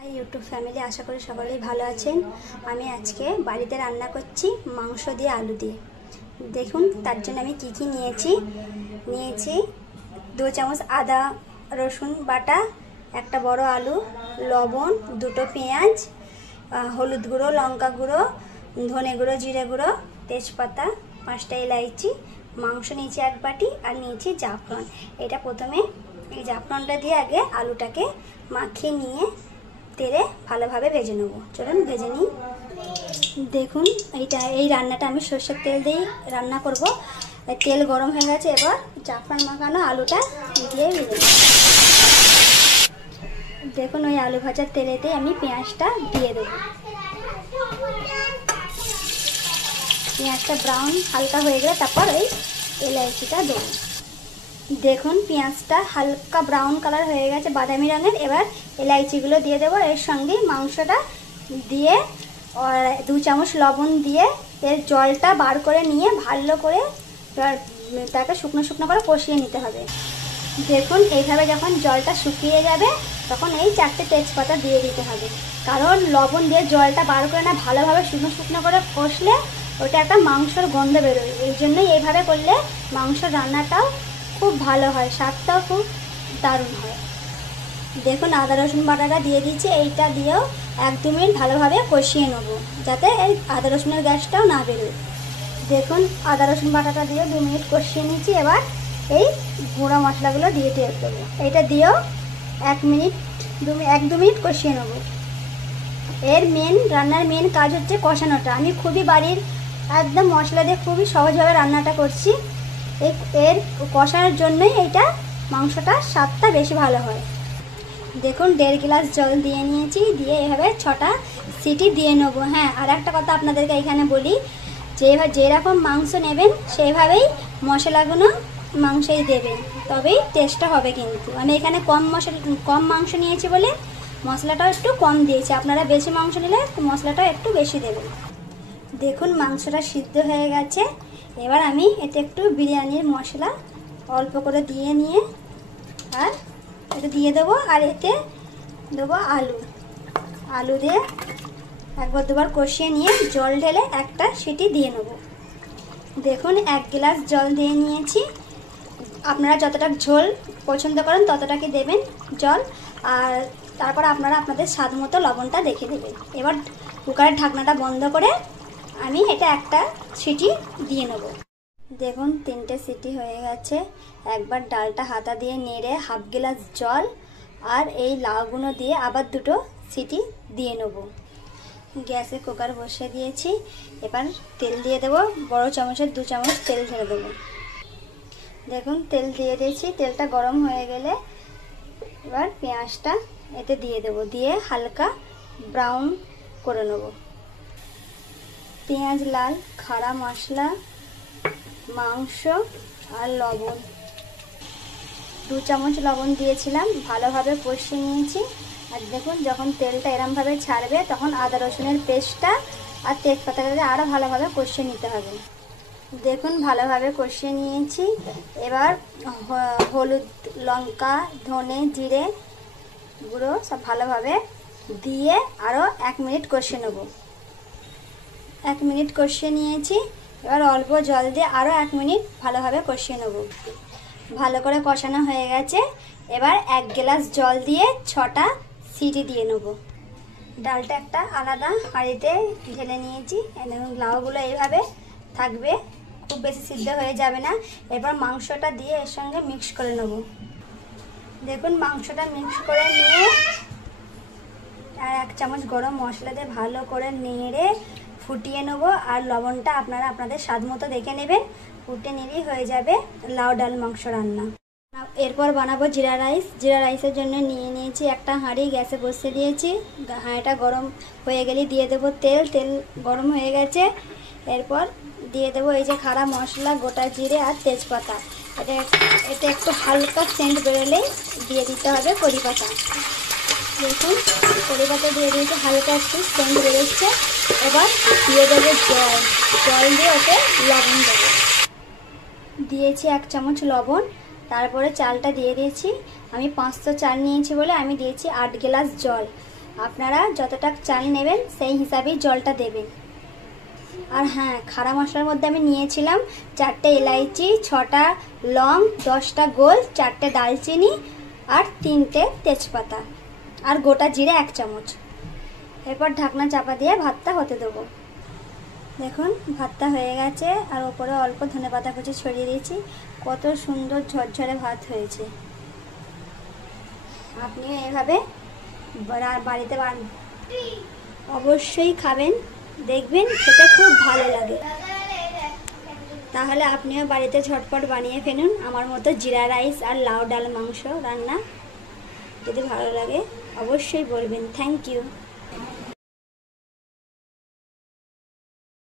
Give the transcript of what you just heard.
High YouTube family, আশা করি সকলেই ভালো আছেন। আমি আজকে বাড়িতে রান্না করছি মাংস দিয়ে আলু দিয়ে। দেখুন তার জন্য আমি কি নিয়েছি। 2 চামচ আদা রসুন বাটা, একটা বড় আলু, লবণ, 2টো পেঁয়াজ, হলুদ গুঁড়ো, লঙ্কা গুঁড়ো, ধনে গুঁড়ো, জিরে গুঁড়ো, তেজপাতা, 5টা এলাইচি, মাংস নিয়েছি 1 বাটি, আর নিয়েছি জাফরান। এটা প্রথমে এই জাফরানটা দিয়ে আগে আলুটাকে মাখিয়ে নিয়ে তেলে ভালোভাবে ভেজে নেব। চলুন ভেজে নিই। দেখুন এই রান্নাটা আমি সরষের তেল দিয়েই রান্না করব। তেল গরম হয়ে গেছে, এবার জাফরান মাখানো আলুটা দিয়ে ভেজে নেব। দেখুন ওই আলু ভাজার তেলেতে আমি পেঁয়াজটা দিয়ে দেব। পেঁয়াজটা ব্রাউন হালকা হয়ে গেলে তারপর ওই এলাইচিটা দেব। দেখুন পেঁয়াজটা হালকা ব্রাউন কালার হয়ে গেছে, বাদামি রঙের। এবার এলাইচিগুলো দিয়ে দেবো। এর সঙ্গে মাংসটা দিয়ে 2 চামচ লবণ দিয়ে এর জলটা বার করে নিয়ে ভালো করে তাকে শুকনো শুকনো করে কষিয়ে নিতে হবে। দেখুন এইভাবে যখন জলটা শুকিয়ে যাবে তখন এই 4টে তেজপাতা দিয়ে দিতে হবে। কারণ লবণ দিয়ে জলটা বার করে না ভালোভাবে শুকনো শুকনো করে কষলে ওটা একটা মাংসর গন্ধ বেরোয়। এই জন্যই এইভাবে করলে মাংসর রান্নাটাও খুব ভালো হয়, স্বাদটাও খুব দারুণ হয়। দেখুন আদা রসুন বাটাটা দিয়ে দিচ্ছি। এইটা দিয়েও 1-2 মিনিট ভালোভাবে কষিয়ে নেবো, যাতে এই আদা রসুনের গ্যাসটাও না বেরোয়। দেখুন আদা রসুন বাটাটা দিয়ে 2 মিনিট কষিয়ে নিচ্ছি। এবার এই গুঁড়া মশলাগুলো দিয়ে দেবো। এইটা দিয়েও 1-2 মিনিট কষিয়ে নেবো। রান্নার মেন কাজ হচ্ছে কষানোটা। আমি খুবই বাড়ির একদম মশলা দিয়ে খুবই সহজভাবে রান্নাটা করছি। এর কষানোর জন্যই এইটা মাংসটা স্বাদটা বেশি ভালো হয়। দেখুন 1.5 গ্লাস জল দিয়ে নিয়েছি, দিয়ে এভাবে 6টা সিটি দিয়ে নেবো। হ্যাঁ, আর একটা কথা আপনাদেরকে এখানে বলি, যেরকম মাংস নেবেন সেইভাবেই মশলাগুলো মাংসেই দেবেন, তবেই টেস্টটা হবে। কিন্তু আমি এখানে কম মাংস নিয়েছি বলে মশলাটাও একটু কম দিয়েছি। আপনারা বেশি মাংস নিলে মশলাটাও একটু বেশি দেবেন। দেখুন মাংসটা সিদ্ধ হয়ে গেছে। এবার আমি এতে একটু বিরিয়ানির মশলা অল্প করে দিয়ে নিয়ে আর এটা দিয়ে দেবো। আর এতে দেবো আলু দিয়ে 1-2বার কষিয়ে নিয়ে জল ঢেলে একটা সিটি দিয়ে নেব। দেখুন 1 গ্লাস জল দিয়ে নিয়েছি। আপনারা যতটা ঝোল পছন্দ করেন ততটাকে দেবেন জল, আর তারপর আপনারা আপনাদের স্বাদ মতো লবণটা দেখে দেবেন। এবার কুকারের ঢাকনাটা বন্ধ করে আমি এটা একটা সিটি দিয়ে নেব। দেখুন 3টে সিটি হয়ে গেছে। একবার ডালটা হাতা দিয়ে নেড়ে 1/2 গ্লাস জল আর এই লাউগুলো দিয়ে আবার 2টো সিটি দিয়ে নেব। গ্যাসে কুকার বসিয়ে দিয়েছি। এবার তেল দিয়ে দেবো। বড় চামচের 2 চামচ তেল ঢেলে দেবো। দেখুন তেল দিয়ে দিয়েছি। তেলটা গরম হয়ে গেলে এবার পেঁয়াজটা এতে দিয়ে দেবো, দিয়ে হালকা ব্রাউন করে নেব। পেঁয়াজ লাল, খাড়া মশলা, মাংস আর লবণ, 2 চামচ লবণ দিয়েছিলাম, ভালোভাবে কষিয়ে নিয়েছি। আর দেখুন যখন তেলটা এরমভাবে ছাড়বে তখন আদা রসুনের পেস্টটা আর তেজপাতাটা দিয়ে আরও ভালোভাবে কষিয়ে নিতে হবে। দেখুন ভালোভাবে কষিয়ে নিয়েছি। এবার হলুদ, লঙ্কা, ধনে, জিরে গুঁড়ো সব ভালোভাবে দিয়ে আরও 1 মিনিট কষিয়ে নেব। 1 মিনিট কষিয়ে নিয়েছি। এবার অল্প জল দিয়ে আরও 1 মিনিট ভালোভাবে কষিয়ে নেব। ভালো করে কষানো হয়ে গেছে। এবার 1 গ্লাস জল দিয়ে 6টা সিটি দিয়ে নেব। ডালটা একটা আলাদা হাঁড়িতে ঢেলে নিয়েছি। লাউগুলো এইভাবে থাকবে, খুব বেশি সিদ্ধ হয়ে যাবে না। এবার মাংসটা দিয়ে এর সঙ্গে মিক্স করে নেব। দেখুন মাংসটা মিক্স করে নিয়ে আর 1 চামচ গরম মশলা দিয়ে ভালো করে নেড়ে ফুটিয়ে নেব। আর লবণটা আপনারা আপনাদের স্বাদ মতো দেখে নেবেন। ফুটে নিলেই হয়ে যাবে লাউ ডাল মাংস রান্না। এরপর বানাবো জিরা রাইস। জিরা রাইসের জন্য নিয়ে নিয়েছি একটা হাঁড়ি, গ্যাসে বসিয়ে দিয়েছি। হাঁড়িটা গরম হয়ে গেলে দিয়ে দেবো তেল। তেল গরম হয়ে গেছে। এরপর দিয়ে দেবো এই যে খাড়া মশলা, গোটা জিরে আর তেজপাতা। এটা একটু হালকা সেন্ট বেরোলেই দিয়ে দিতে হবে কড়ি পাতা। দেখুন কড়ি পাতা দিয়ে দিয়েছি, হালকা একটু সেন্ট বেরোচ্ছে। এবার দিয়ে দেবো জল দিয়ে ওকে লবণ দেবো। দিয়েছি 1 চামচ লবণ। তারপরে চালটা দিয়ে দিয়েছি। আমি 500 চাল নিয়েছি বলে আমি দিয়েছি 8 গ্লাস জল। আপনারা যতটা চাল নেবেন সেই হিসাবেই জলটা দেবেন। আর হ্যাঁ, খাড়া মশলার মধ্যে আমি নিয়েছিলাম 4টে এলাইচি, 6টা লং, 10টা গোল, 4টে দালচিনি আর 3টে তেজপাতা আর গোটা জিরে 1 চামচ। এরপর ঢাকনা চাপা দিয়ে ভাতটা হতে দেবো। দেখুন ভাতটা হয়ে গেছে আর ওপরে অল্প ধনেপাতা কুচি ছড়িয়ে দিয়েছি। কত সুন্দর ঝরঝরে ভাত হয়েছে। আপনিও এভাবে বাড়িতে অবশ্যই খাবেন, দেখবেন খেতে খুব ভালো লাগে। তাহলে আপনিও বাড়িতে ঝটপট বানিয়ে ফেলুন আমার মতো জিরা রাইস আর লাউ ডাল মাংস রান্না। যদি ভালো লাগে অবশ্যই বলবেন। Thank you.